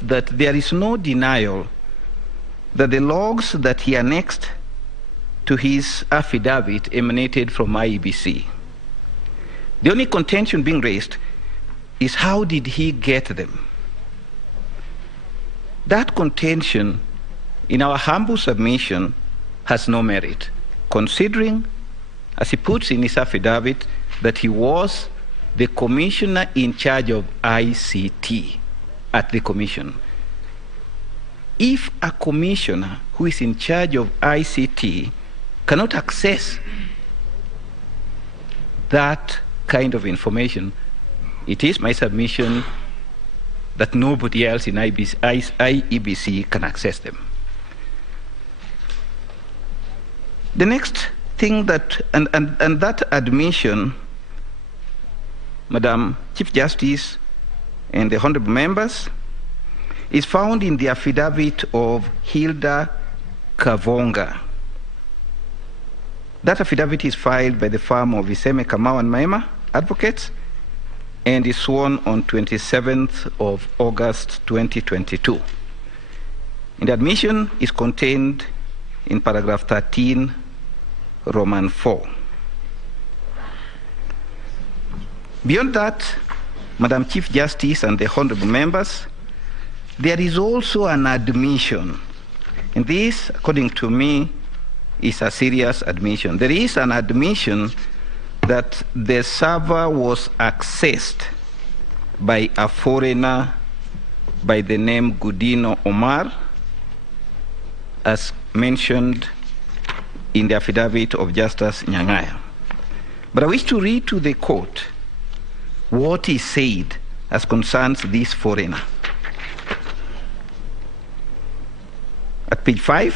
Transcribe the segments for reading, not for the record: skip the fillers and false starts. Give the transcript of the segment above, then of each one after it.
that there is no denial that the logs that he annexed to his affidavit emanated from Iebc. The only contention being raised is how did he get them? That contention, in our humble submission, has no merit, considering, as he puts in his affidavit, that he was the commissioner in charge of ICT at the commission. If a commissioner who is in charge of ICT cannot access that kind of information, it is my submission that nobody else in Iebc can access them. The next thing that, and that admission, Madam Chief Justice and the honorable members, is found in the affidavit of Hilda Kavonga. That affidavit is filed by the firm of Iseme Kamau and Maema Advocates and is sworn on 27th of August 2022. And the admission is contained in paragraph 13, Roman 4. Beyond that, Madam Chief Justice and the honorable members, there is also an admission, and this, according to me, is a serious admission. There is an admission that the server was accessed by a foreigner by the name Gudino Omar, as mentioned in the affidavit of Justice Nyang'aya. But I wish to read to the court what he said as concerns this foreigner. At page 5,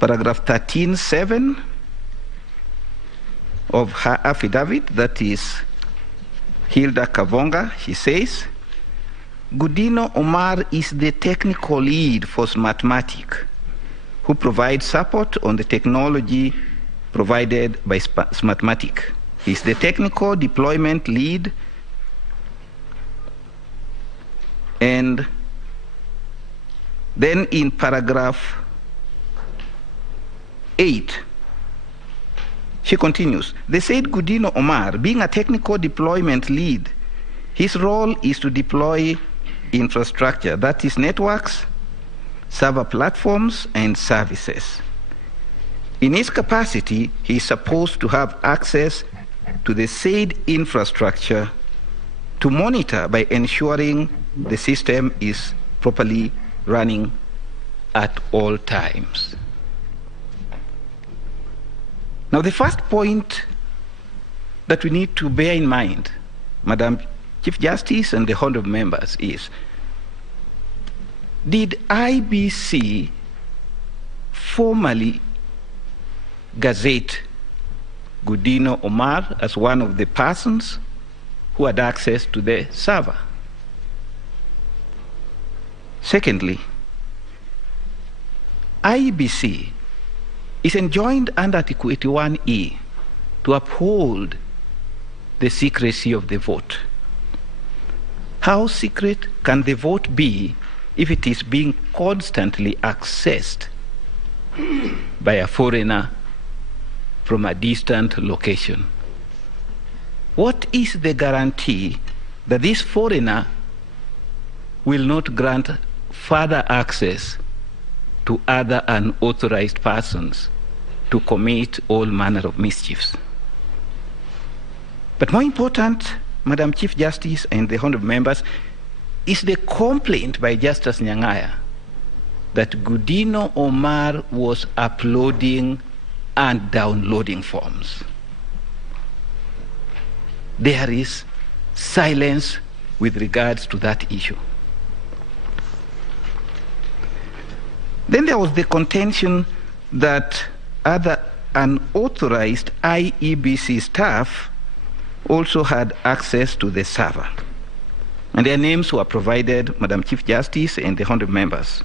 paragraph 13.7 of her affidavit, that is Hilda Kavonga, she says, Gudino Omar is the technical lead for Smartmatic, who provides support on the technology provided by Smartmatic. He's the technical deployment lead, and then in paragraph 8, she continues, they said Gudino Omar, being a technical deployment lead, his role is to deploy infrastructure, that is networks, server platforms, and services. In his capacity, he is supposed to have access to the said infrastructure to monitor by ensuring the system is properly running at all times. Now, the first point that we need to bear in mind, Madam Chief Justice and the honorable members, is, did IBC formally gazette Gudino Omar as one of the persons who had access to the server? Secondly, IEBC is enjoined under Article 81E to uphold the secrecy of the vote. How secret can the vote be if it is being constantly accessed by a foreigner from a distant location? What is the guarantee that this foreigner will not grant further access to other unauthorized persons to commit all manner of mischiefs? But more important, Madam Chief Justice and the honorable members, is the complaint by Justice Nyang'aya that Gudino Omar was uploading and downloading forms. There is silence with regards to that issue. Then there was the contention that other unauthorized IEBC staff also had access to the server. And their names were provided, Madam Chief Justice and the honorable members.